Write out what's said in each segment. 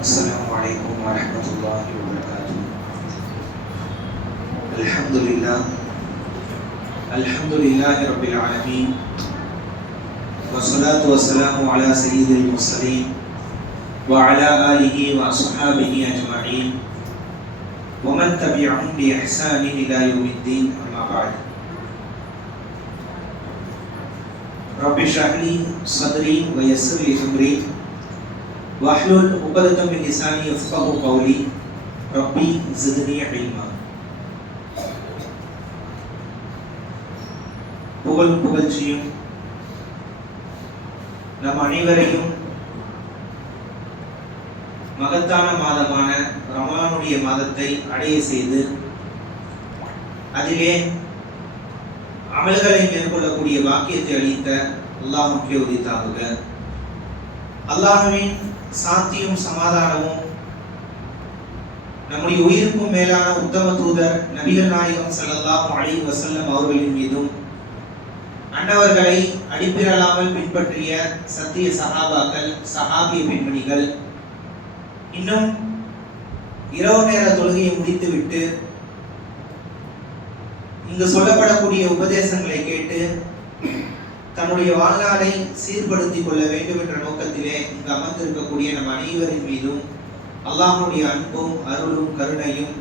السلام عليكم ورحمة الله وبركاته. الحمد لله الحمد لله رب العالمين والصلاة والسلام على سيد المرسلين وعلى آله وأصحابه أجمعين ومن تبعهم بإحسان إلى يوم الدين أما بعد. رب اشرح لي صدري ويسر لي أمري. வஹ்லுல் உபதத்தம் லிசானி யஃப்கஹு கௌலி ரப்பி ஜித்னி இல்மா புகழும் புகழ்ச்சியும் நம் அனைவரையும் மகத்தான மாதமான ரமலானுடைய மாதத்தை அடைய செய்து அதிலே அமல்களை மேற்கொள்ளக்கூடிய வாக்கியத்தை அளித்த அல்லாஹ் முக்கிய உரித்தாகுக அல்லாஹுவின் சாந்தியும் சமாதானமும். நம்முடைய உயிருக்கும் மேலான உத்தம தூதர் நபிகள் நாயகம் ஸல்லல்லாஹு அலைஹி வசல்லம் அவர்களின் மீதும் அன்னவர்களை அடிப்பிரலாமல் பின்பற்றிய சத்திய சகாபாக்கள் சகாபிய பெண்மணிகள் இன்னும் இரவு நேர தொழுகையை முடித்துவிட்டு இங்கு சொல்லப்படக்கூடிய உபதேசங்களை கேட்டு தன்னுடைய வாழ்நாளை சீர்படுத்திக் கொள்ள வேண்டும் என்ற நோக்கத்திலே இங்கு அமர்ந்திருக்கக்கூடிய நம் அனைவரின் மீதும் அல்லாஹனுடைய அன்பும் அருளும் கருணையும்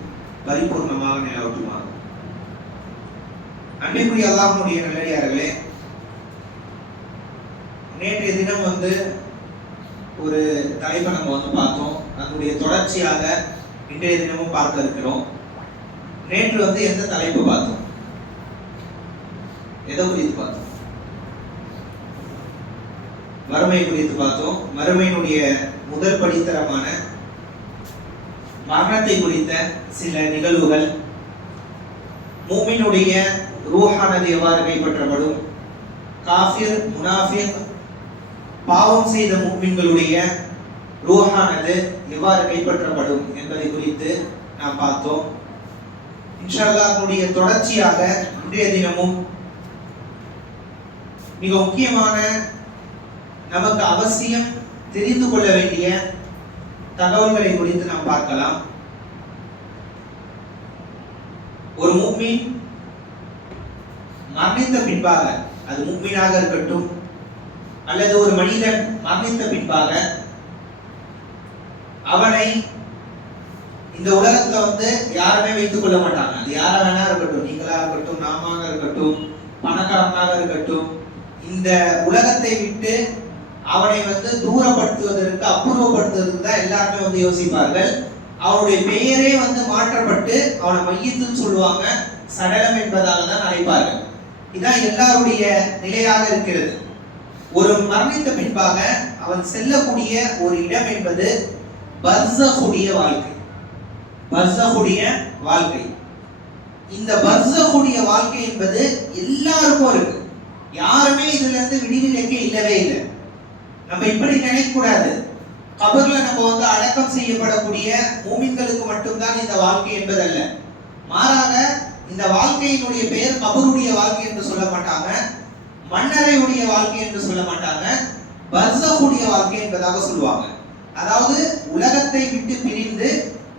பரிபூர்ணமாக நிலவட்டுமாகும் அன்பிற்குரிய அல்லாஹனுடைய நல்லடியார்களே நேற்றைய தினம் வந்து ஒரு தலைப்பை நம்ம வந்து பார்த்தோம். அதனுடைய தொடர்ச்சியாக இன்றைய தினமும் பார்க்க இருக்கிறோம். நேற்று வந்து எந்த தலைப்பு பார்த்தோம்? எதை குறித்து பார்த்தோம்? மறுமை குறித்து பார்த்தோம். மறுமையினுடைய முதல் படித்தரமான மரணத்தை குறித்த சில நிகழ்வுகள். மூமினுடைய ரூஹானது எவ்வாறு கைப்பற்றப்படும் காஃபிர் முனாஃபிக் பாவம் செய்த மூமின்களுடைய ரூஹானது எவ்வாறு கைப்பற்றப்படும் என்பதை குறித்து நாம் பார்த்தோம். இன்ஷால்லாஹ்வுடைய தொடர்ச்சியாக இன்றைய தினமும் மிக முக்கியமான நமக்கு அவசியம் தெரிந்து கொள்ள வேண்டிய தகவல்களை குறித்து நாம் பார்க்கலாம். ஒரு மூமின் மரணித்த பின்பாக அது மூமினாக இருக்கட்டும் அல்லது ஒரு மனிதன் மரணித்த பின்பாக அவனை இந்த உலகத்துல வந்து யாருமே வைத்துக் கொள்ள மாட்டாங்க. அது யாரா வேணா இருக்கட்டும் நீங்களா இருக்கட்டும் நாமாக இருக்கட்டும் பணக்காரனாக இருக்கட்டும் இந்த உலகத்தை விட்டு அவனை வந்து தூரப்படுத்துவதற்கு அப்புறப்படுத்துவதற்கு தான் எல்லாருமே வந்து யோசிப்பார்கள். அவனுடைய பெயரே வந்து மாற்றப்பட்டு அவனை மையத்துன்னு சொல்லுவாங்க. சடலம் என்பதாக தான் அழைப்பார்கள். இதான் எல்லாருடைய நிலையாக இருக்கிறது. ஒரு மரணித்த பின்பாக அவன் செல்லக்கூடிய ஒரு இடம் என்பது பர்சகுடைய வாழ்க்கை. பர்சகுடைய வாழ்க்கை. இந்த பர்சகுடைய வாழ்க்கை என்பது எல்லாருக்கும் இருக்கு. யாருமே இதுல இருந்து விடுவிலக்கே இல்லவே இல்லை. நம்ம இப்படி நினைக்கக்கூடாது. கபர்ல நம்ம வந்து அடக்கம் செய்யப்படக்கூடிய மூமின்களுக்கு மட்டும்தான் இந்த வாழ்க்கை என்பதல்ல. மாறாக இந்த வாழ்க்கையினுடைய பெயர் கபருடைய வாழ்க்கை என்று சொல்ல மாட்டாங்க. மன்னரையுடைய வாழ்க்கை என்று சொல்ல மாட்டாங்க. பர்சகுடைய வாழ்க்கை என்பதாக சொல்லுவாங்க. அதாவது உலகத்தை விட்டு பிரிந்து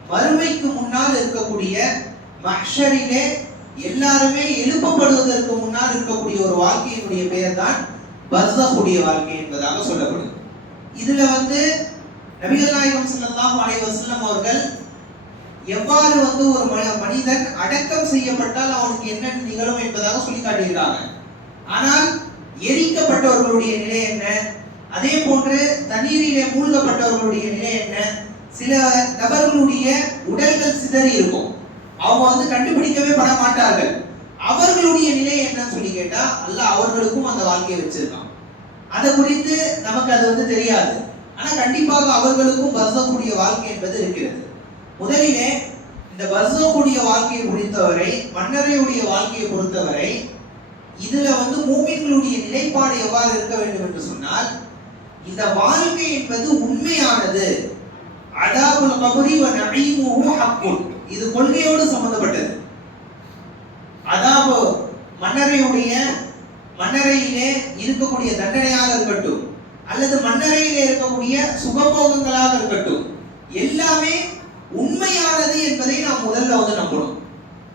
வறுமைக்கு முன்னால் இருக்கக்கூடிய மஹ்ஷரிலே எல்லாருமே எழுப்பப்படுவதற்கு முன்னால் இருக்கக்கூடிய ஒரு வாழ்க்கையினுடைய பெயர் தான் பர்சகுடைய வாழ்க்கை என்பதாக சொல்லப்படுது. இதுல வந்து நபிகள் நாயகம் ஸல்லல்லாஹு அலைஹி வஸல்லம் அவர்கள் எவ்வாறு வந்து ஒரு மனிதன் அடக்கம் செய்யப்பட்டால் அவனுக்கு என்ன நிகழும் என்பதாக சொல்லி காட்டுகிறாங்க ஆனால் எரிக்கப்பட்டவர்களுடைய நிலை என்ன? அதே போன்று தண்ணீரிலே மூழ்கப்பட்டவர்களுடைய நிலை என்ன? சில நபர்களுடைய உடல்கள் சிதறி இருக்கும். அவங்க வந்து கண்டுபிடிக்கவே பட மாட்டார்கள் அவர்களுடைய நிலை என்னன்னு சொல்லி கேட்டா அல்ல அவர்களுக்கும் அந்த வாழ்க்கையை வச்சிருக்கான். அதை குறித்து நமக்கு அது வந்து தெரியாது. ஆனா கண்டிப்பாக அவர்களுக்கும் பர்சக்கூடிய வாழ்க்கை என்பது இருக்கிறது. முதலிலே இந்த பர்சக்கூடிய வாழ்க்கையை குறித்தவரை மன்னரையுடைய வாழ்க்கையை பொறுத்தவரை இதுல வந்து மூமின்களுடைய நிலைப்பாடு எவ்வாறு இருக்க வேண்டும் என்று சொன்னால் இந்த வாழ்க்கை என்பது உண்மையானது. அதாபுல் கபரி இது கொள்கையோடு சம்பந்தப்பட்டது. அதாவது மன்னரையுடைய மன்னரையிலே இருக்கக்கூடிய தண்டனையாக இருக்கட்டும் அல்லது மன்னரையிலே இருக்கக்கூடிய சுகபோகங்களாக இருக்கட்டும் எல்லாமே உண்மையானது என்பதை நாம் முதல்ல வந்து நம்பணும்.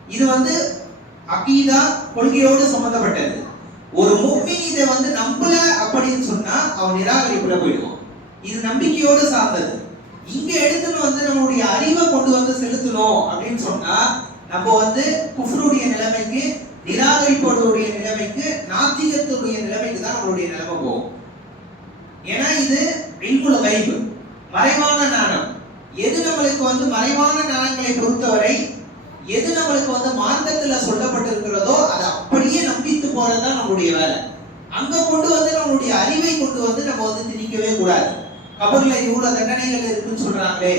இது வந்து அகீதா கொள்கையோடு சம்பந்தப்பட்டது. ஒரு முஃமின் இதை வந்து நம்பல அப்படின்னு சொன்னா அவன் நிராகரிப்புல போயிடுவான். இது நம்பிக்கையோடு சார்ந்தது. இங்க எடுத்துன்னு வந்து நம்மளுடைய அறிவை கொண்டு வந்து செலுத்தணும் அப்படின்னு சொன்னா அப்போ வந்து குஃப்ருடைய நிலைமைக்கு நிராகரிப்பவர்களுடைய நிலைமைக்கு நாத்திகத்துடைய நிலைமைக்கு தான் நம்மளுடைய நிலைமை போகும். ஏன்னா இது இல்முல் கைபு மறைவான ஞானம் எது நம்மளுக்கு வந்து மறைவான ஞானங்களை பொறுத்தவரை எது நம்மளுக்கு வந்து மார்க்கத்துல சொல்லப்பட்டிருக்கிறதோ அதை அப்படியே நம்பித்து போறதுதான் நம்மளுடைய வேலை. அங்க கொண்டு வந்து நம்மளுடைய அறிவை கொண்டு வந்து நம்ம வந்து திணிக்கவே கூடாது. கபர்ல இவ்வளவு தண்டனைகள் இருக்குன்னு சொல்றாங்களே.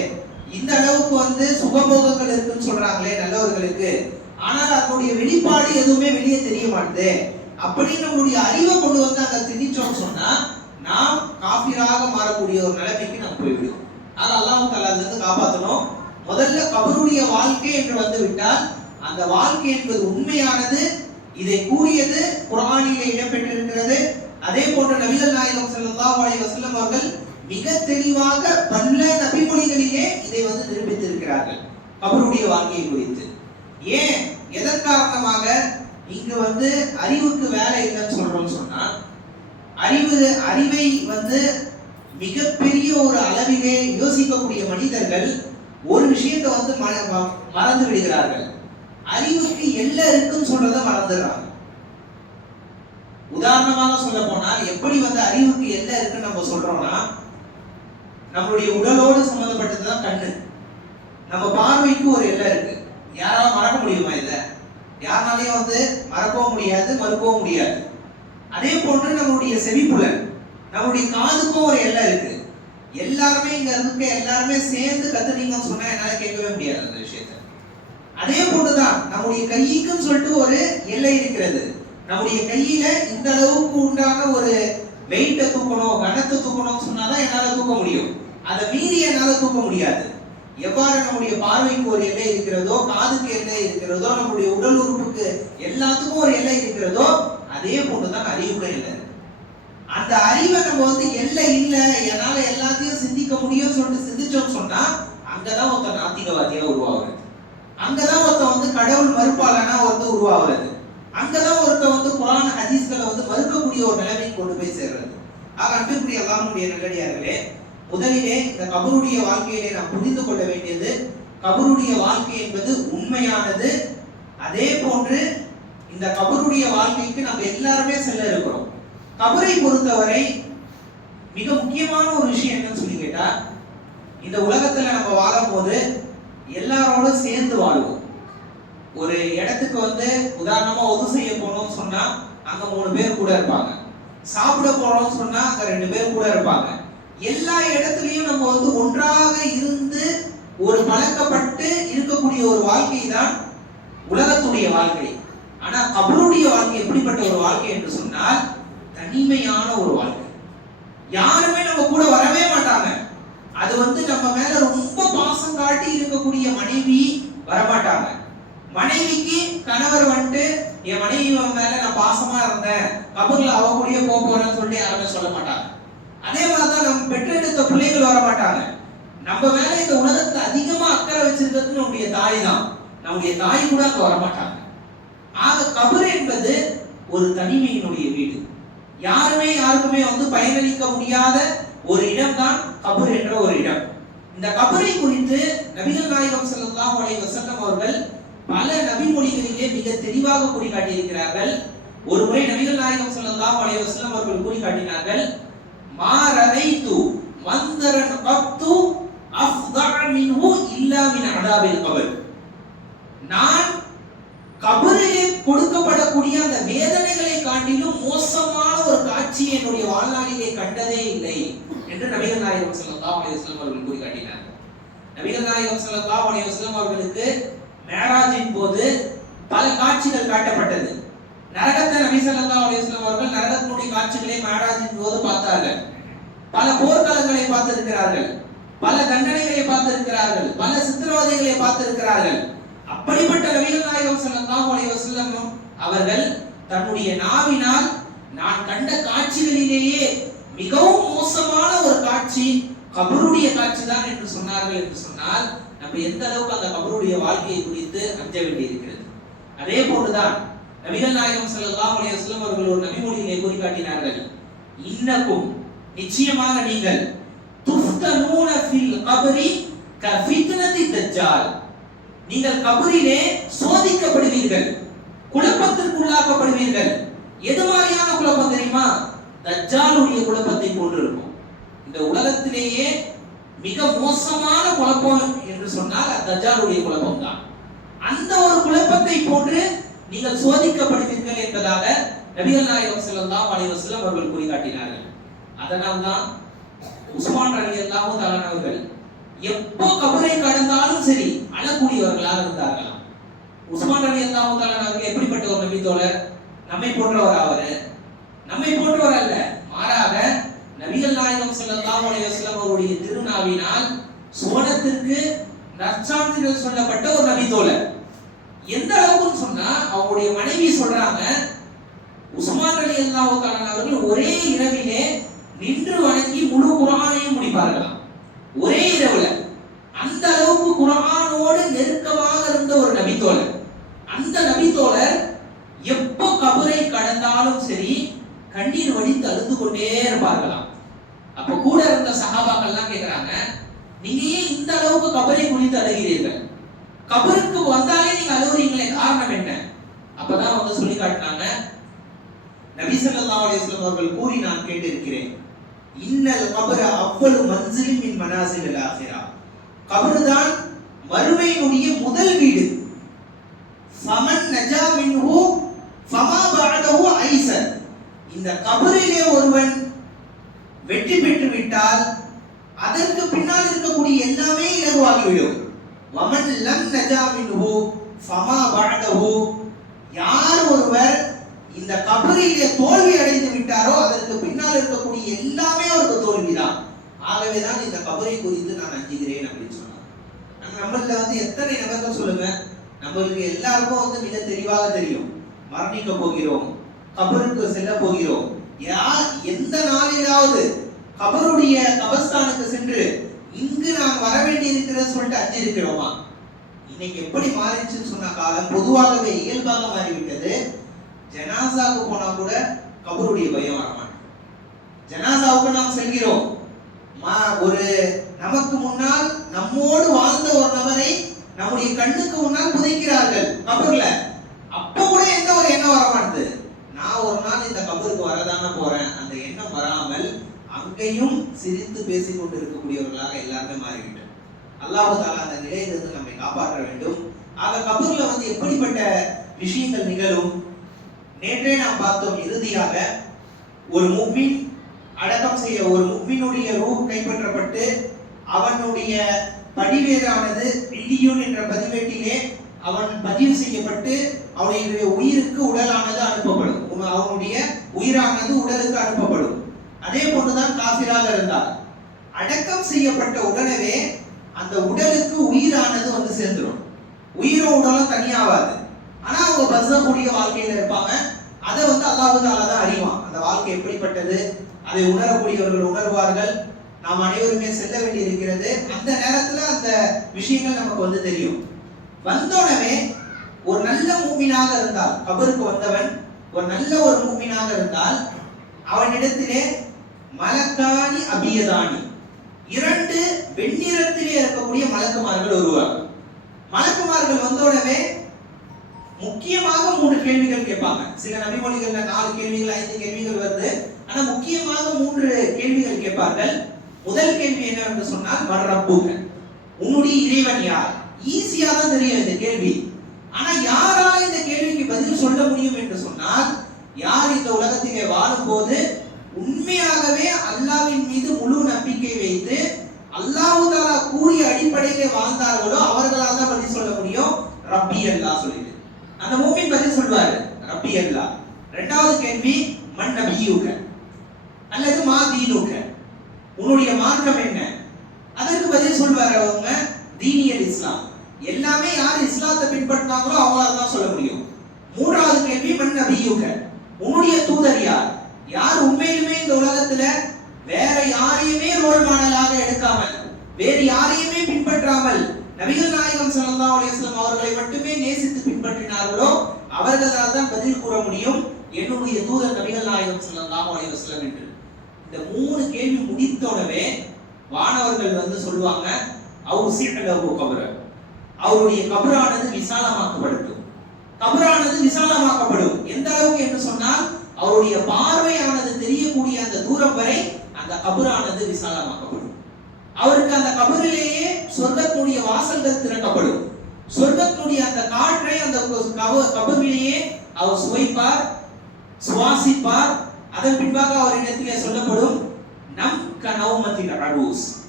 இந்த அளவுக்கு வந்து சுகபோகங்கள் இருக்குன்னு சொல்றாங்களே நல்லவர்களுக்கு. ஆனால் அதனுடைய வெளிப்பாடு எதுவுமே வெளியே தெரிய மாட்டுது. அப்படி நம்மளுடைய அறிவை கொண்டு வந்து அங்க திணிச்சோம்னு சொன்னா நாம் காபிராக மாறக்கூடிய ஒரு நிலைமைக்கு நம்ம போய்விடும் அது அல்லாஹ் தஆலா இருந்து காப்பாற்றணும் முதல்ல கபருடைய வாழ்க்கை என்று வந்து விட்டால் அந்த வாழ்க்கை என்பது உண்மையானது இதை கூறியது குரானிலே இடம்பெற்றிருக்கிறது. அதே போன்று நபிகள் நாயகம் ஸல்லல்லாஹு அலைஹி அவர்கள் மிக தெளிவாக பல நபிமொழிகளிலே இதை வந்து நிரூபித்திருக்கிறார்கள். கபருடைய வாழ்க்கையை குறித்து. ஏன்? எதன் காரணமாக? இங்கு வந்து அறிவுக்கு வேலை இல்லைன்னு சொல்றோம்னு சொன்னா அறிவு அறிவை வந்து மிகப்பெரிய ஒரு அளவிலே யோசிக்கக்கூடிய மனிதர்கள் ஒரு விஷயத்தை வந்து ம- மறந்து விடுகிறார்கள். அறிவுக்கு எல்லை இருக்குன்னு சொல்றத மறந்துடுறாங்க. உதாரணமாக சொல்ல போனால் எப்படி வந்து அறிவுக்கு எல்லை இருக்குன்னு நம்ம சொல்றோம்னா நம்மளுடைய உடலோடு சம்மந்தப்பட்டது தான் கண்ணு. நம்ம பார்வைக்கு ஒரு எல்லை இருக்கு. யாரால மறக்க முடியுமா இதை? யாருனாலையும் வந்து மறக்கவும் முடியாது மறுக்கவும் முடியாது. அதே போன்று நம்மளுடைய செவிப்புலன் நம்மளுடைய காதுக்கும் ஒரு எல்லை இருக்கு. எல்லாருமே இங்க இருக்க எல்லாருமே சேர்ந்து கத்துனீங்கன்னு சொன்னா என்னால கேட்கவே முடியாது அந்த விஷயத்த. அதே போன்றுதான் நம்முடைய கைக்கும் சொல்லிட்டு ஒரு எல்லை இருக்கிறது. நம்முடைய கையில இந்த அளவுக்கு உண்டான ஒரு வெயிட்டை தூக்கணும் கனத்தை தூக்கணும்னு சொன்னாதான் என்னால் தூக்க முடியும். அதை மீறி என்னால் தூக்க முடியாது. எவ்வாறு நம்முடைய பார்வைக்கு ஒரு எல்லை இருக்கிறதோ காதுக்கு எல்லை இருக்கிறதோ நம்முடைய உடல் உறுப்புக்கு எல்லாத்துக்கும் ஒரு எல்லை இருக்கிறதோ அதே போன்றுதான் அறிவுக்கு எல்லை இல்லை அந்த அறிவை நம்ம வந்து எல்லை இல்லை என்னால எல்லாத்தையும் சிந்திக்க முடியும்னு சொல்லிட்டு சிந்திச்சோம்னு சொன்னா அங்கதான் ஒருத்தன் நாத்திகவாதியா உருவாகுறது அங்கதான் ஒருத்தன் வந்து கடவுள் மறுப்பாளனா வந்து உருவாகுறது அங்கதான் ஒருத்த வந்து குரான் ஹதீஸ்களை வந்து மறுக்கக்கூடிய ஒரு நிலைமைக்கு கொண்டு போய் சேர்றது. ஆக அன்பிற்குரிய அல்லாமுடைய நல்லடியார்களே முதலிலே இந்த கபருடைய வாழ்க்கையிலே நாம் புரிந்து கொள்ள வேண்டியது கபருடைய வாழ்க்கை என்பது உண்மையானது. அதே போன்று இந்த கபருடைய வாழ்க்கைக்கு நம்ம எல்லாருமே செல்ல இருக்கிறோம். கபரை பொறுத்தவரை மிக முக்கியமான ஒரு விஷயம் என்னன்னு சொல்லி கேட்டா இந்த உலகத்துல நம்ம வாழும்போது எல்லாரோடும் சேர்ந்து வாழுவோம். ஒரு இடத்துக்கு வந்து உதாரணமா ஒது செய்ய போனோம்னு சொன்னா அங்க மூணு பேர் கூட இருப்பாங்க. சாப்பிட போறோம்னு சொன்னா அங்க ரெண்டு பேர் கூட இருப்பாங்க. எல்லா இடத்துலயும் நம்ம வந்து ஒன்றாக இருந்து ஒரு பழக்கப்பட்டு இருக்கக்கூடிய ஒரு வாழ்க்கை தான் உலகத்துடைய வாழ்க்கை. ஆனா கபருடைய வாழ்க்கை எப்படிப்பட்ட ஒரு வாழ்க்கை என்று சொன்னால் தனிமையான ஒரு வாழ்க்கை. யாருமே நம்ம கூட வரவே மாட்டாங்க. அது வந்து நம்ம மேல ரொம்ப பாசம் காட்டி இருக்கக்கூடிய மனைவி வரமாட்டாங்க. மனைவிக்கு கணவர் வந்துட்டு என் மனைவி மேல நான் பாசமா இருந்தேன். கபூர்ல அவ கூடயே போக போறேன்னு சொல்லி யாருமே சொல்ல மாட்டாங்க. அதே மாதிரிதான் நம்ம பெற்றெடுத்த பிள்ளைகள் வர மாட்டாங்க. நம்ம மேல இந்த உலகத்துல அதிகமா அக்கறை வச்சிருக்கிறது நம்முடைய தாய் தான். நம்முடைய தாய் கூட அங்க வரமாட்டாங்க ஆக கபர் என்பது ஒரு தனிமையினுடைய வீடு. யாருமே யாருக்குமே வந்து பயனளிக்க முடியாத ஒரு இடம் தான் கபர் என்ற ஒரு இடம். இந்த கபரை குறித்து நபிகள் நாயகம் ஸல்லல்லாஹு உடைய வசந்தம் அவர்கள் பல நபிமொழிகளிலே மிக தெளிவாக கூறி காட்டியிருக்கிறார்கள் ஒரு முறை நபிகள் நாயகம் சொல்லலாம் அலைஹி வசலம் அவர்கள் கூறி காட்டினார்கள் மாரதை தூ மந்தரன் பத்து அஃதாமின்ஹு இல்லா மின் அதாபில் கபர். நான் கபரிலே கொடுக்கப்படக்கூடிய அந்த வேதனைகளை காட்டிலும் மோசமான ஒரு காட்சியை என்னுடைய வாழ்நாளிலே கண்டதே இல்லை என்று நபிகள் நாயகம் சொல்லலாம் அலைஹி வஸல்லம் அவர்கள் கூறி காட்டினார் நபிகள் நாயகம் சொல்லலாம் அலைஹி வஸல்லம் அவர்களுக்கு மேராஜின் போது பல காட்சிகள் காட்டப்பட்டது. நரகத்தை நபி சல்லா அலிஸ்லாம் அவர்கள் நரகத்தினுடைய காட்சிகளை மேராஜின் போது பார்த்தார்கள். பல போர்க்களங்களை பார்த்திருக்கிறார்கள். பல தண்டனைகளை பார்த்திருக்கிறார்கள். பல சித்திரவதைகளை பார்த்திருக்கிறார்கள். அப்படிப்பட்ட நபிகள் நாயகம் சல்லாஹ் அலைஹி அவர்கள் தன்னுடைய நாவினால் நான் கண்ட காட்சிகளிலேயே மிகவும் மோசமான ஒரு காட்சி கபருடைய காட்சி தான் என்று சொன்னார்கள் என்று சொன்னால் நம்ம எந்த அளவுக்கு அந்த கபருடைய வாழ்க்கையை குறித்து அஞ்ச வேண்டியிருக்கிறது அதே போன்றுதான் நபிகள் நாயகம் ஸல்லல்லாஹு அலைஹி வஸல்லம் அவர்கள் ஒரு நபிமொழியிலே கூறி காட்டினார்கள் இன்னக்கும் நிச்சயமாக நீங்கள் துஃப்தனூன ஃபில் கபரி கஃபித்னதி தஜ்ஜால். நீங்கள் கபரிலே சோதிக்கப்படுவீர்கள் குழப்பத்திற்குள்ளாக்கப்படுவீர்கள். எது மாதிரியான குழப்பம் தெரியுமா? தஜ்ஜாலுடைய குழப்பத்தை போன்று இருக்கும் இந்த உலகத்திலேயே மிக மோசமான குழப்பம் என்று சொன்னால் தஜாருடைய குழப்பம் தான் அந்த ஒரு குழப்பத்தை போன்று நீங்கள் சோதிக்கப்படுவீர்கள் என்பதாக நபிகள் நாயகம் ஸல்லல்லாஹு அலைஹி செல்லம் அவர்கள் கூறி காட்டினார்கள் அதனால்தான் உஸ்மான் அலி தஆலா அவர்கள் எப்போ கபரை கடந்தாலும் சரி அழக்கூடியவர்களாக இருந்தார்களாம். உஸ்மான் அலி தஆலா அவர்கள் எப்படிப்பட்ட ஒரு நபி தோழர் நம்மை போன்றவர் அவரு? நம்மை போன்றவர் அல்ல. மாறாக நபிகள் நாயகம் ஸல்லல்லாஹு அலைஹி வஸல்லம் அவருடைய திருநாவினால் சோனத்திற்கு நற்சான்றிதழ் சொல்லப்பட்ட ஒரு நபி தோழர். எந்த அளவுக்குன்னு சொன்னா அவங்களுடைய மனைவி சொல்றாங்க உஸ்மான் அலி அல்லாஹு அவர்கள் ஒரே இரவிலே நின்று வணங்கி முழு குரானையும் முடிப்பார்களாம். ஒரே இரவுல. அந்த அளவுக்கு குரானோடு நெருக்கமாக இருந்த ஒரு நபித்தோழர் அந்த நபித்தோழர் எப்போ கபரை கடந்தாலும் சரி கண்ணீர் வடித்து அழுது கொண்டே இருப்பார்களாம். அப்ப கூட இருந்த சகாபாக்கள்லாம் கேக்குறாங்க நீங்க இந்த அளவுக்கு கபரை குனிந்து அழுகிறீர்கள். கபருக்கு வந்தாலே நீங்க அழுகுறீங்களே காரணம் என்ன? அப்பதான் வந்து சொல்லி காட்டினாங்க நபி ஸல்லல்லாஹு அவர்கள் கூறி நான் கேட்டிருக்கிறேன் இன்னல் கபர அவ்வளவு மன்சிலின் மின் மனாசில் ஆகிரா கபரு தான் மறுமையினுடைய முதல் வீடு. ஃபமன் நஜா மின்ஹு ஃபமா ஐசர் இந்த கபரிலே ஒருவன் விட்டால் அதற்கு பின்னால் இருக்கக்கூடிய எல்லாமே இலகுவாகிவிடும். வமன் லம் நஜா மின்ஹு ஃபமா பஅதஹு யார் ஒருவர் இந்த கபரிலே தோல்வி அடைந்து விட்டாரோ அதற்கு பின்னால் இருக்கக்கூடிய எல்லாமே அவருக்கு தோல்விதான். ஆகவேதான் இந்த கபரை குறித்து நான் அஞ்சுகிறேன் அப்படின்னு சொன்னார். நம்ம நம்மள வந்து எத்தனை நபர்கள் சொல்லுங்க? நம்மளுக்கு எல்லாருக்கும் வந்து மிக தெளிவாக தெரியும். மரணிக்க போகிறோம் கபருக்கு செல்ல போகிறோம். யார் எந்த நாளிலாவது கபருடைய கபஸ்தானுக்கு சென்று இங்கு நான் வர வேண்டியிருக்கிறது சொல்லிட்டு அஞ்சு இருக்கிறோமா இன்னைக்கு எப்படி மாறிச்சுன்னு சொன்ன காலம் பொதுவாகவே இயல்பாக மாறிவிட்டது. ஜனாசாவுக்கு போனா கூட கபருடைய பயம் வரமாட்டேன் ஜனாசாவுக்கு நாம் செல்கிறோம். மா- ஒரு நமக்கு முன்னால் நம்மோடு வாழ்ந்த ஒரு நபரை நம்முடைய கண்ணுக்கு முன்னால் புதைக்கிறார்கள் கபூர்ல. அப்ப கூட எந்த ஒரு எண்ணம் வரமாட்டது நான் ஒரு நாள் இந்த கபருக்கு வரதான போறேன். அங்கேயும் சிரித்து பேசிக் கொண்டு இருக்கக்கூடியவர்களாக எல்லாருமே மாறிவிட்டோம். அல்லாஹ் தாலா அந்த நிலையிலிருந்து நம்மை காப்பாற்ற வேண்டும். ஆக கபூர்ல வந்து எப்படிப்பட்ட விஷயங்கள் நிகழும்? நேற்றே நாம் பார்த்தோம் இறுதியாக ஒரு முக்மின் அடக்கம் செய்ய ஒரு முக்மினுடைய ரூ கைப்பற்றப்பட்டு அவனுடைய படிவேரானது பில்லியூன் என்ற பதிவேட்டிலே அவன் பதிவு செய்யப்பட்டு அவனுடைய உயிருக்கு உடலானது அனுப்பப்படும். அவனுடைய உயிரானது உடலுக்கு அனுப்பப்படும். அதே போன்றுதான் காபிராக இருந்தார் அடக்கம் செய்யப்பட்ட உடனே அந்த உடலுக்கு உயிரானது வந்து சேர்ந்துடும் உயிரோ உடலும் தனியாவாது. ஆனா அவங்க பஸ்ஸக்கூடிய வாழ்க்கையில இருப்பாங்க. அதை வந்து அல்லாஹு தான் அறிவான். அந்த வாழ்க்கை எப்படிப்பட்டது? அதை உணரக்கூடியவர்கள் உணர்வார்கள். நாம் அனைவருமே செல்ல வேண்டி இருக்கிறது. அந்த நேரத்துல அந்த விஷயங்கள் நமக்கு வந்து தெரியும். வந்தோடனே ஒரு நல்ல மூமினாக இருந்தால் கபருக்கு வந்தவன் ஒரு நல்ல ஒரு மூமினாக இருந்தால் அவனிடத்திலே மலக்காணி அபியதானி இரண்டு வெண்ணிறத்திலே இருக்கக்கூடிய மலக்குமார்கள் வருவார்கள் மலக்குமார்கள் வந்தோடனே முக்கியமாக மூன்று கேள்விகள் கேட்பாங்க. சில நபிமொழிகள்ல நாலு கேள்விகள் ஐந்து கேள்விகள் வருது. ஆனா முக்கியமாக மூன்று கேள்விகள் கேட்பார்கள். முதல் கேள்வி என்னவென்று சொன்னால் வர்றப்பூங்க உன்னுடைய இறைவன் யார்? ஈஸியா தான் தெரியும் இந்த கேள்வி. ஆனா யாரால இந்த கேள்விக்கு பதில் சொல்ல முடியும் என்று சொன்னால் யார் இந்த உலகத்திலே வாழும் போது உண்மையாகவே அல்லாவின் மீது முழு நம்பிக்கை வைத்து அல்லாஹ் தாலா கூறிய அடிப்படையிலே வாழ்ந்தார்களோ அவர்களால் தான் பதில் சொல்ல முடியும். ரப்பி அல்லா சொல்லிட்டு. அந்த மூமின் பதில் சொல்வாரு. ரப்பி அல்லாஹ் ரெண்டாவது கேள்வி மண் நபியூக. அல்லது மா தீனுக. உன்னுடைய மார்க்கம் என்ன? அதற்கு பதில் சொல்வார் அவங்க தீனியல் இஸ்லாம். எல்லாமே யார் இஸ்லாத்தை பின்பற்றினாங்களோ அவங்களால தான் சொல்ல முடியும். மூன்றாவது கேள்வி மண் நபியூக உன்னுடைய தூதர் யார் யார் உண்மையிலுமே இந்த உலகத்துல வேற யாரையுமே ரோல் மாடலாக எடுக்காம வேறு யாரையுமே பின்பற்றாமல் நபிகள் நாயகம் ஸல்லல்லாஹு அலைஹி வஸல்லம் அவர்களை மட்டுமே நேசித்து பின்பற்றினார்களோ அவர்களால் தான் பதில் கூற முடியும். என்னுடைய தூதர் நபிகள் நாயகம் ஸல்லல்லாஹு அலைஹி வஸல்லம் என்று. இந்த மூணு கேள்வி முடித்தோடவே வானவர்கள் வந்து சொல்லுவாங்க அவர் சீட்டலவு கபர. அவருடைய கபரானது விசாலமாக்கப்படும் கபரானது விசாலமாக்கப்படும். எந்த அளவுக்கு என்று சொன்னால் அவருடைய பார்வையானது தெரியக்கூடிய அந்த தூரம் வரை அந்த கபரானது விசாலமாக்கப்படும். அவருக்கு அந்த கபரிலேயே சொர்க்கக்கூடிய வாசல்கள் திறக்கப்படும். சொர்க்கத்தினுடைய அந்த காற்றை அந்த கப- அவர் சுவைப்பார் சுவாசிப்பார். அதன் பின்பாக அவரிடத்திலே சொல்லப்படும்? நம் கனவுமத்தின் அரூஸ்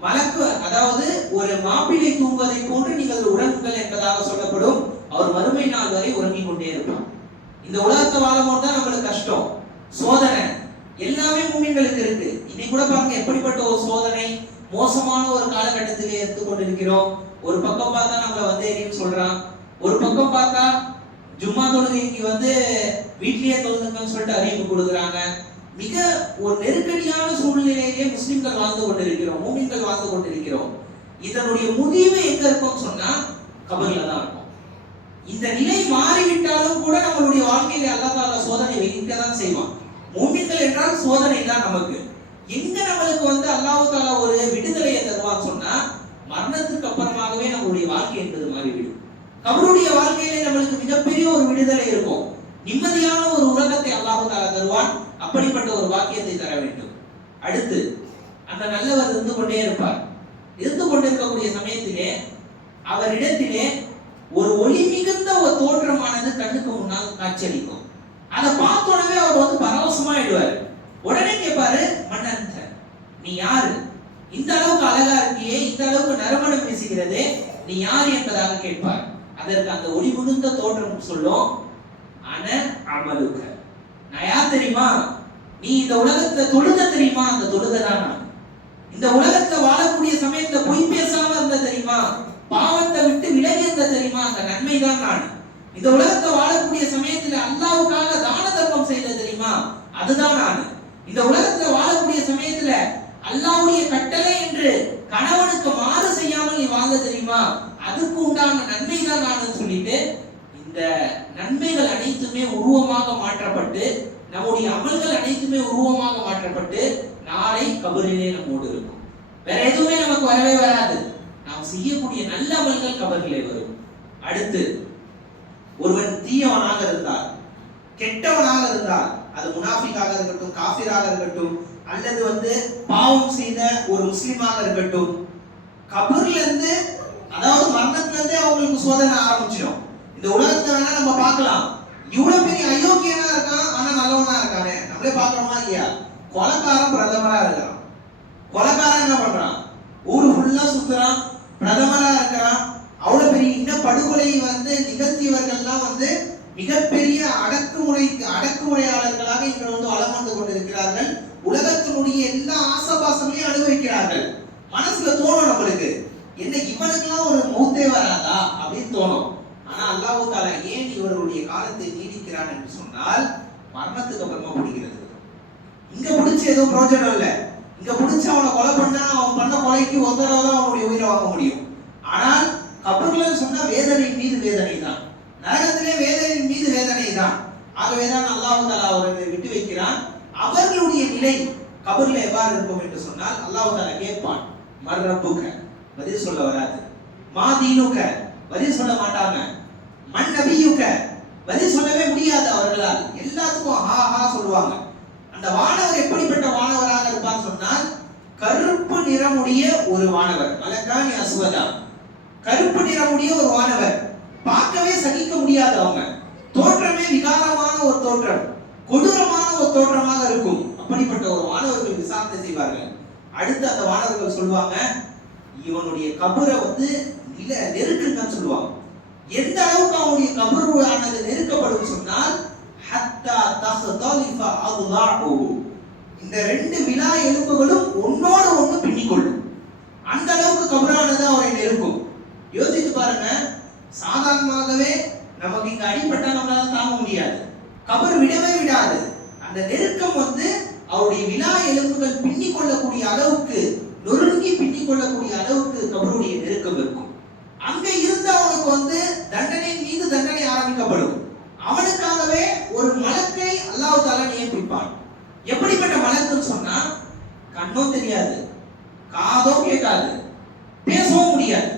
மலக்கு அதாவது ஒரு மாப்பிள்ளை தூங்குவதை போன்று நீங்கள் உறங்குங்கள் என்பதாக சொல்லப்படும். அவர் மறுமை நாள் வரை உறங்கிக் கொண்டே இருப்பார். இந்த உலகத்தை வாழும்போது தான் நம்மளுக்கு கஷ்டம். சோதனை. எல்லாமே மூமின்களுக்கு இருக்கு. இன்னைக்கு கூட பாருங்க எப்படிப்பட்ட ஒரு சோதனை? மோசமான ஒரு காலகட்டத்திலே இருந்து கொண்டிருக்கிறோம் ஒரு பக்கம் பார்த்தா நம்மள வந்து எரியும் சொல்றான். ஒரு பக்கம் பார்த்தா ஜும்மா தொழுகைக்கு வந்து வீட்லயே தொழுதுங்கன்னு சொல்லிட்டு அறிவிப்பு கொடுக்குறாங்க. மிக ஒரு நெருக்கடியான சூழ்நிலையிலே முஸ்லிம்கள் வாழ்ந்து கொண்டிருக்கிறோம் மூமின்கள் வாழ்ந்து கொண்டிருக்கிறோம். இதனுடைய முடிவு எங்க இருக்கும்னு சொன்னா கபர்ல தான் இருக்கும். இந்த நிலை மாறிவிட்டாலும் கூட நம்மளுடைய வாழ்க்கையில அல்லா தால சோதனை வைக்க தான் செய்வான். மூமின்கள் என்றால் சோதனை தான் நமக்கு. எங்க நம்மளுக்கு வந்து அல்லாஹு தாலா ஒரு விடுதலையை தருவான்னு சொன்னா மரணத்துக்கு அப்புறமாகவே நம்மளுடைய வாழ்க்கை என்பது மாறிவிடும். கபருடைய வாழ்க்கையிலே நம்மளுக்கு மிகப்பெரிய ஒரு விடுதலை இருக்கும். நிம்மதியான ஒரு உலகத்தை அல்லாஹு தாலா தருவான். அப்படிப்பட்ட ஒரு வாக்கியத்தை தர வேண்டும். அடுத்து அந்த நல்லவர் இருந்து கொண்டே இருப்பார். இருந்து கொண்டிருக்கக்கூடிய சமயத்திலே அவரிடத்திலே ஒரு ஒளி மிகுந்த ஒரு தோற்றமானது கண்ணுக்கு முன்னால் காட்சியளிக்கும் அதை பார்த்த உடனே அவர் வந்து பரவசமாயிடுவார். உடனே கேட்பாரு மன்னன் நீ யாரு இந்த அளவுக்கு அழகா இருக்கியே இந்த அளவுக்கு நறுமணம் வீசுகிறது நீ யார் என்பதாக கேட்பார் அதற்கு அந்த ஒளி முழுந்த தோற்றம் சொல்லும் அன அமலுக்க நான் யார் தெரியுமா? நீ இந்த உலகத்துல தொழுத தெரியுமா? அந்த தொழுததான் நான். இந்த உலகத்துல வாழக்கூடிய சமயத்துல பொய் பேசாம இருந்த தெரியுமா? பாவத்தை விட்டு விலகி இருந்த தெரியுமா? அந்த நன்மைதான் நான். இந்த உலகத்தை வாழக்கூடிய சமயத்துல அல்லாவுக்காக தான தர்மம் செய்த தெரியுமா? அதுதான் நான் இந்த உலகத்துல வாழக்கூடிய சமயத்துல அல்லாவுடைய கட்டளை என்று கணவனுக்கு மாறு செய்யாமல் நீ வாழ தெரியுமா அதுக்கு உண்டான நன்மை தான் நான் சொல்லிட்டு இந்த நன்மைகள் அனைத்துமே உருவமாக மாற்றப்பட்டு நம்முடைய அமல்கள் அனைத்துமே உருவமாக மாற்றப்பட்டு நாளை கபரிலே நம்மோடு இருக்கும் வேற எதுவுமே நமக்கு வரவே வராது நாம் செய்யக்கூடிய நல்ல அமல்கள் கபரிலே வரும் அடுத்து ஒருவன் தீயவனாக இருந்தால் கெட்டவனாக இருந்தால் அது முனாஃபிக்காக இருக்கட்டும் காஃபிராக இருக்கட்டும் அல்லது வந்து பாவம் செய்த ஒரு முஸ்லீமாக இருக்கட்டும் கபர்ல இருந்து அதாவது மரணத்துல இருந்தே அவங்களுக்கு சோதனை ஆரம்பிச்சிடும் இந்த உலகத்தை வேணா நம்ம பார்க்கலாம். இவ்வளவு பெரிய அயோக்கியனா இருக்கான் ஆனா நல்லவனா இருக்கானே. நம்மளே பார்க்கறோமா இல்லையா? கொலக்காரன் பிரதமரா இருக்கிறான். கொலக்காரன் என்ன பண்றான்? ஊரு ஃபுல்லா சுத்துறான். பிரதமரா இருக்கிறான். படுகொலையை வந்து நிகழ்த்தியவர்கள்லாம் வந்து மிகப்பெரிய அடக்குமுறை அடக்குமுறையாளர்களாக இங்க வந்து வளம் வந்து கொண்டிருக்கிறார்கள். உலகத்தினுடைய எல்லா ஆசபாசங்களையும் அனுபவிக்கிறார்கள். மனசுல தோணும் நம்மளுக்கு. என்ன இவனுக்கெல்லாம் ஒரு மூத்தே வராதா? அப்படின்னு தோணும். ஆனா அல்லாஹ் தாலா ஏன் இவருடைய காலத்தை நீடிக்கிறான் என்று சொன்னால் மரணத்துக்கு அப்புறமா பிடிக்கிறது இங்க பிடிச்ச எதுவும் பிரயோஜனம் இல்ல. இங்க முடிச்சு அவனை கொலை பண்ணா அவன் பண்ண கொலைக்கு ஒரு தடவை தான் அவனுடைய உயிரை வாங்க முடியும். ஆனால் கபர்ல சொன்னா வேதனை மீது வேதனை தான் நரகத்திலே வேதனையின் மீது வேதனை தான் ஆகவே தான் அல்லாஹ் தாலா அவர்களை விட்டு வைக்கிறான். அவர்களுடைய நிலை கபர்ல எவ்வாறு இருக்கும் என்று சொன்னால் அல்லாஹ் தாலா கேட்பான் மர்ரப்புக்க பதில் சொல்ல வராது. மாதீனுக்க பதில் சொல்ல மாட்டாங்க. மண் நபியுக்க? பதில் சொல்லவே முடியாது அவர்களால். எல்லாத்துக்கும் ஹா ஹா சொல்லுவாங்க. அந்த வானவர் எப்படிப்பட்ட வானவராக இருப்பார் சொன்னால் கருப்பு நிறமுடைய ஒரு வானவர். மலக்கானி அசுவதா. கருப்பு நிறமுடைய ஒரு வானவர். பார்க்கவே சகிக்க முடியாது அவங்க தோற்றமே விகாரமான ஒரு தோற்றம். கொடூரமான ஒரு தோற்றமாக இருக்கும். அப்படிப்பட்ட ஒரு வானவர்கள் விசாரணை செய்வார்கள். அடுத்து அந்த வானவர்கள் சொல்லுவாங்க இவனுடைய கபரை வந்து நில நெருக்குங்கன்னு சொல்லுவாங்க. எந்த அளவுக்கு அவனுடைய கபரு ஆனது நெருக்கப்படும் சொன்னால் ஹத்தா தஹ்தலிஃப அல்லாஹு இந்த ரெண்டு விழா எலும்புகளும் ஒன்னோடு ஒன்று பின்னிக்கொள்ளும். அந்த அளவுக்கு கபரானது அவரை நெருக்கும். யோசித்து பாருங்க. சாதாரணமாகவே நமக்கு இங்க அடிபட்டா நம்மளால தாங்க முடியாது. கபர் விடவே விடாது. அந்த நெருக்கம் வந்து அவருடைய விழா எலும்புகள் பின்னிக் கொள்ளக்கூடிய அளவுக்கு நொறுங்கி பின்னி கொள்ளக்கூடிய அளவுக்கு கபருடைய நெருக்கம் இருக்கும். அங்க இருந்து அவனுக்கு வந்து தண்டனை மீது தண்டனை ஆரம்பிக்கப்படும். அவனுக்காகவே ஒரு மலக்கை அல்லாஹு தாலா நியமிப்பான். எப்படிப்பட்ட மலக்குன்னு சொன்னா கண்ணோ தெரியாது காதோ கேட்காது பேசவும் முடியாது.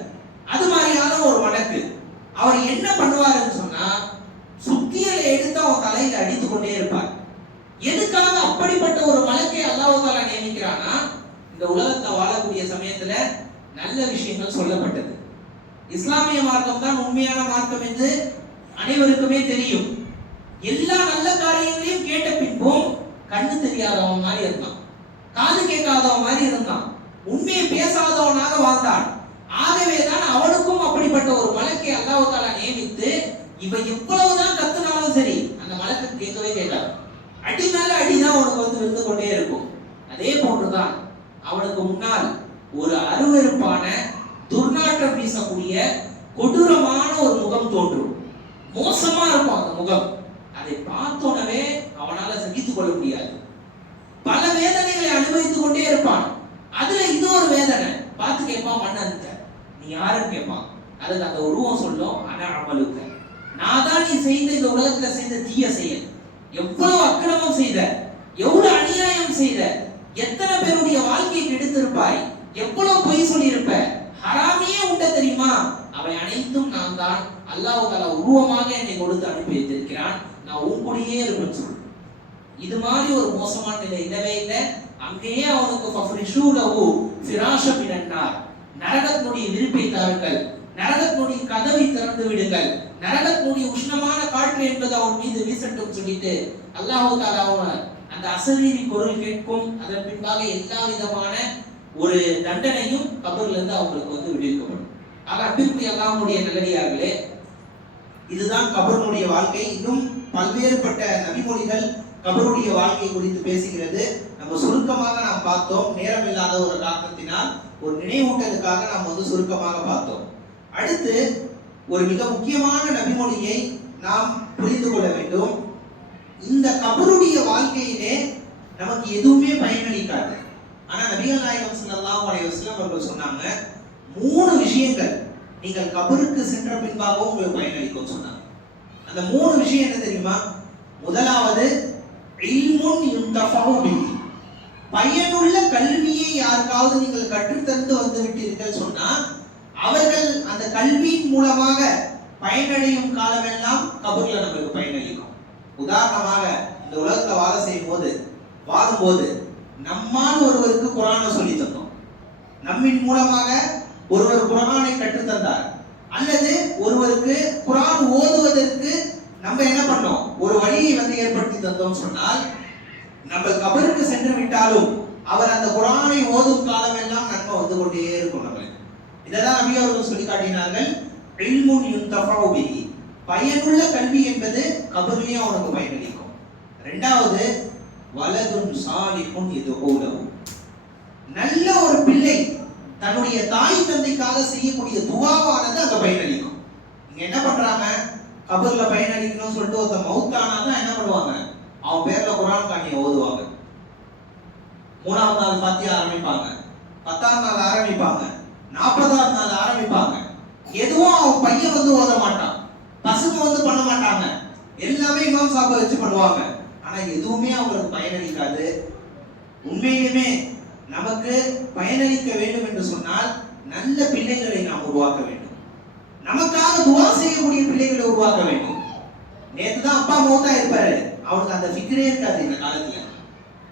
மாதிரியான ஒரு வழக்கு. அவர் என்ன பண்ணுவாருன்னு சொன்னா சுத்தியலை எடுத்து அவன் தலையில அடித்து கொண்டே இருப்பார். எதுக்காக அப்படிப்பட்ட ஒரு வழக்கை அல்லாஹ் நியமிக்கிறானா இந்த உலகத்தை வாழக்கூடிய சமயத்துல நல்ல விஷயங்கள் சொல்லப்பட்டது. இஸ்லாமிய மார்க்கம் தான் உண்மையான மார்க்கம் என்று அனைவருக்குமே தெரியும். எல்லா நல்ல காரியங்களையும் கேட்ட பின்பும் கண்ணு தெரியாதவன் மாதிரி இருந்தான். காது கேட்காதவன் மாதிரி இருந்தான். உண்மையை பேசாதவனாக வாழ்ந்தான். ஆகவே தான் அவனுக்கும் அப்படிப்பட்ட ஒரு மலக்கை அல்லாஹ் தாலா நியமித்து இவன் எவ்வளவுதான் கத்துனாலும் சரி அந்த மலக்கு கேட்கவே கேட்டார் அடி மேல அடிதான் அவனுக்கு வந்து விழுந்து கொண்டே இருக்கும். அதே போன்றுதான் அவனுக்கு முன்னால் ஒரு அருவருப்பான துர்நாற்றம் வீசக்கூடிய கொடூரமான ஒரு முகம் தோன்றும். மோசமா இருக்கும் அந்த முகம். அதை பார்த்தோனவே அவனால சகித்துக் கொள்ள முடியாது. பல வேதனைகளை அனுபவித்துக் கொண்டே இருப்பான். அதுல இது ஒரு வேதனை. பார்த்து கேட்பான் மன்னன்ட்ட யாரும் கேட்பான் அதுக்கு அந்த உருவம் சொல்லும் ஆனா அமலுக்கு. நான் தான் நீ செய்த இந்த உலகத்துல செய்த தீய செயல். எவ்வளவு அக்கிரமம் செய்த எவ்வளவு அநியாயம் செய்த எத்தனை பேருடைய வாழ்க்கையை கெடுத்திருப்பாய் எவ்வளவு பொய் சொல்லியிருப்ப ஹராமியே உண்ட தெரியுமா? அவை அனைத்தும் நான் தான். அல்லாஹ் தாலா உருவமாக என்னை கொடுத்து அனுப்பி வைத்திருக்கிறான். நான் உன் கூடயே இருப்பேன்னு இது மாதிரி ஒரு மோசமான நிலை இல்லவே இல்லை. அங்கேயே அவனுக்கு ஃபஃப்ரிஷூ லஹு ஃபிராஷ நரகத்தினுடைய விருப்பை தாருங்கள். நரகத்தினுடைய கதவை திறந்து விடுங்கள். நரகத்தினுடைய உஷ்ணமான காற்று என்பது அவன் மீது வீசட்டும் சொல்லிட்டு அல்லாஹு தாலா அந்த அசரீரி குரல் கேட்கும். அதன் பின்பாக எல்லா விதமான ஒரு தண்டனையும் கபர்ல இருந்து அவங்களுக்கு வந்து விடுவிக்கப்படும். ஆக அன்பிற்குரிய அல்லாஹ்வுடைய நல்லடியார்களே இதுதான் கபருடைய வாழ்க்கை. இன்னும் பல்வேறுபட்ட நபிமொழிகள் கபருடைய வாழ்க்கை குறித்து பேசுகிறது. நம்ம சுருக்கமாக நாம் பார்த்தோம் நேரம் இல்லாத ஒரு காரணத்தினால் ஒரு நினைவூட்டலுக்காக நாம் வந்து சுருக்கமாக பார்த்தோம். அடுத்து ஒரு மிக முக்கியமான நபிமொழியை நாம் புரிந்து கொள்ள வேண்டும். இந்த கபருடைய வாழ்க்கையிலே நமக்கு எதுவுமே பயனளிக்காது. ஆனா நபிகள் நாயகம் ஸல்லல்லாஹு அலைஹி அவர்கள் சொன்னாங்க மூணு விஷயங்கள் நீங்கள் கபருக்கு சென்ற பின்பாகவும் உங்களுக்கு பயனளிக்கும் சொன்னாங்க. அந்த மூணு விஷயம் என்ன தெரியுமா? முதலாவது இல்முன் யுன்தஃபவு பிஹி. பயனுள்ள கல்வியை யாருக்காவது நீங்கள் கற்றுத்தந்து வந்து விட்டீர்கள் சொன்னா அவர்கள் அந்த கல்வியின் மூலமாக பயனடையும் காலமெல்லாம் கபூர்ல நம்மளுக்கு பயனளிக்கும். உதாரணமாக இந்த உலகத்துல வாழ செய்யும் போது வாழும்போது நம்மால் ஒருவருக்கு குரானை சொல்லி தந்தோம். நம்மின் மூலமாக ஒருவர் குரானை கற்றுத் தந்தார் அல்லது ஒருவருக்கு குரான் ஓதுவதற்கு நம்ம என்ன பண்ணோம்? ஒரு வழியை வந்து ஏற்படுத்தி தந்தோம் சொன்னால் நம்ம கபருக்கு சென்று விட்டாலும் அவர் அந்த குரானை ஓதும் காலம் எல்லாம் நன்மை வந்து கொண்டே இருக்கும் நம்மளுக்கு இதெல்லாம் நபி அவர்கள் சொல்லி காட்டினார்கள் பயனுள்ள கல்வி என்பது கபர்லயும் அவனுக்கு பயனளிக்கும். ரெண்டாவது வலதுன் இது யதுஊலஹு நல்ல ஒரு பிள்ளை தன்னுடைய தாய் தந்தைக்காக செய்யக்கூடிய துவாவானது அங்க பயனளிக்கும். இங்க என்ன பண்றாங்க? கபர்ல பயனளிக்கணும்னு சொல்லிட்டு ஒருத்த மவுத்தானா தான் என்ன பண்ணுவாங்க? அவன் பேர்ல குரான் காணியை ஓதுவாங்க. மூணாவது நாள் பாத்தியா ஆரம்பிப்பாங்க. பத்தாம் நாள் ஆரம்பிப்பாங்க. நாற்பதாம் நாள் ஆரம்பிப்பாங்க. எதுவும் அவன் பையன் வந்து ஓத மாட்டான். பசங்க வந்து பண்ண மாட்டாங்க. எல்லாமே இமாம் சாப்பை வச்சு பண்ணுவாங்க. ஆனா எதுவுமே அவங்களுக்கு பயனளிக்காது. உண்மையிலுமே நமக்கு பயனளிக்க வேண்டும் என்று சொன்னால் நல்ல பிள்ளைகளை நாம் உருவாக்க வேண்டும். நமக்காக துவா செய்யக்கூடிய பிள்ளைகளை உருவாக்க வேண்டும். நேற்று தான் அப்பா மூத்தா இருப்பாரு. அவனுக்கு அந்த ஃபிக்ரே இருக்காது இந்த காலத்துல.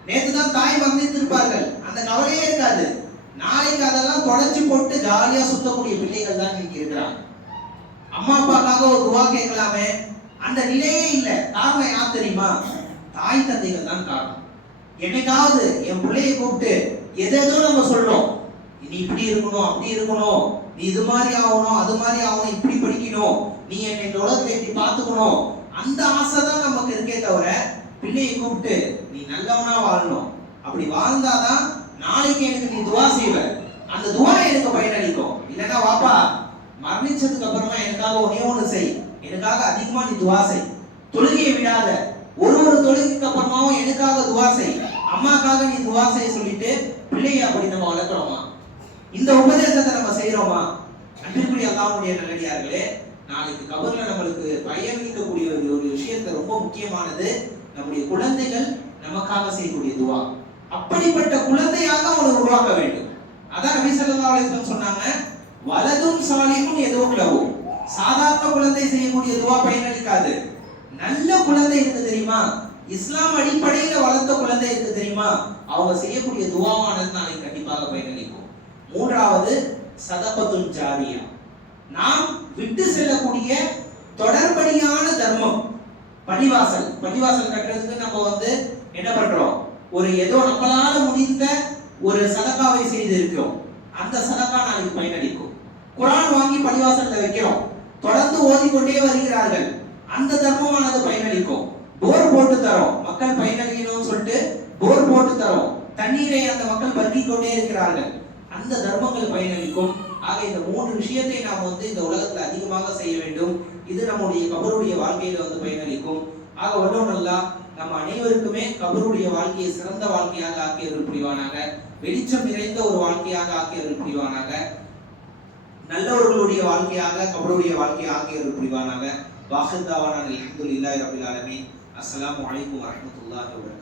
நேற்று தான் தாய் வந்திருப்பார்கள் அந்த கவலையே இருக்காது. நாளைக்கு அதெல்லாம் தொடச்சி போட்டு ஜாலியா சுத்தக்கூடிய பிள்ளைகள் தான் இன்னைக்கு இருக்கிறாங்க. அம்மா அப்பாக்காக ஒரு துவா கேட்கலாமே. அந்த நிலையே இல்லை. காரணம் யார் தெரியுமா? தாய் தந்தைகள் தான் காரணம். என்னைக்காவது என் பிள்ளையை கூப்பிட்டு எதேதோ நம்ம சொல்றோம். நீ இப்படி இருக்கணும் அப்படி இருக்கணும். நீ இது மாதிரி ஆகணும் அது மாதிரி ஆகணும் இப்படி படிக்கணும். நீ என்னை உலகத்தை இப்படி பார்த்துக்கணும். அந்த ஆசை தான் நமக்கு இருக்கே தவிர பிள்ளையை கூப்பிட்டு நீ நல்லவனா வாழணும். அப்படி வாழ்ந்தாதான் நாளைக்கு எனக்கு நீ துவா செய்வ. அந்த துவா எனக்கு பயனளிக்கும் இல்லைன்னா வாப்பா மரணிச்சதுக்கு அப்புறமா எனக்காக ஒன்னே ஒன்று செய். எனக்காக அதிகமா நீ துவா செய். தொழுகையை விடாத. ஒரு ஒரு தொழுகைக்கு அப்புறமாவும் எனக்காக துவா செய். அம்மாக்காக நீ துவா செய்ய சொல்லிட்டு பிள்ளையை அப்படி நம்ம வளர்க்குறோமா? இந்த உபதேசத்தை நம்ம செய்யறோமா? அன்பிற்குரிய அல்லாவுடைய நல்லடியார்களே நாளைக்கு கபர்ல நம்மளுக்கு பயணிக்கக்கூடிய ஒரு ஒரு விஷயத்தை ரொம்ப முக்கியமானது நம்முடைய குழந்தைகள் நமக்காக செய்யக்கூடிய துவா. அப்படிப்பட்ட குழந்தையாக அவனை உருவாக்க வேண்டும். அதான் நபி ஸல்லல்லாஹு சொன்னாங்க வலதும் சாலிஹும் எதுவும் சாதாரண குழந்தை செய்யக்கூடிய துவா பயனளிக்காது நல்ல குழந்தை இருக்கு தெரியுமா? இஸ்லாம் அடிப்படையில வளர்த்த குழந்தை இருக்கு தெரியுமா? அவங்க செய்யக்கூடிய துவாவானது நாளைக்கு கண்டிப்பாக பயனளிக்கும். மூன்றாவது சதபத்துல் ஜாரியா. நாம் விட்டு செல்லக்கூடிய தொடர்படியான தர்மம். பள்ளிவாசல். பள்ளிவாசல் கட்டுறதுக்கு நம்ம வந்து என்ன பண்றோம்? ஒரு ஏதோ நம்மளால முடிந்த ஒரு சதக்காவை செய்து இருக்கிறோம் அந்த சதக்கா நாளைக்கு பயனளிக்கும். குரான் வாங்கி பள்ளிவாசல்ல வைக்கிறோம். தொடர்ந்து ஓதிக்கொண்டே வருகிறார்கள். அந்த தர்மமானது பயனளிக்கும். போர் போட்டு தரோம். மக்கள் பயனளிக்கணும்னு சொல்லிட்டு போர் போட்டு தரோம். தண்ணீரை அந்த மக்கள் பருகிக் கொண்டே இருக்கிறார்கள். அந்த தர்மங்கள் பயனளிக்கும். ஆக இந்த மூன்று விஷயத்தை நாம் வந்து இந்த உலகத்துல அதிகமாக செய்ய வேண்டும். இது நம்முடைய கபருடைய வாழ்க்கையில வந்து பயனளிக்கும். ஆக ஒன்றும் நம்ம அனைவருக்குமே கபருடைய வாழ்க்கையை சிறந்த வாழ்க்கையாக ஆக்கியவர்கள் புரிவானாக. வெளிச்சம் நிறைந்த ஒரு வாழ்க்கையாக ஆக்கியவர்கள் புரிவானாக. நல்லவர்களுடைய வாழ்க்கையாக கபருடைய வாழ்க்கையை ஆக்கியவர்கள் புரிவானாக. வாஹிதாவான அல்ஹம்துலில்லாஹி ரபில் ஆலமீன். அஸ்ஸலாமு அலைக்கும் வரஹ்மத்துல்லாஹி வபரகாத்துஹு.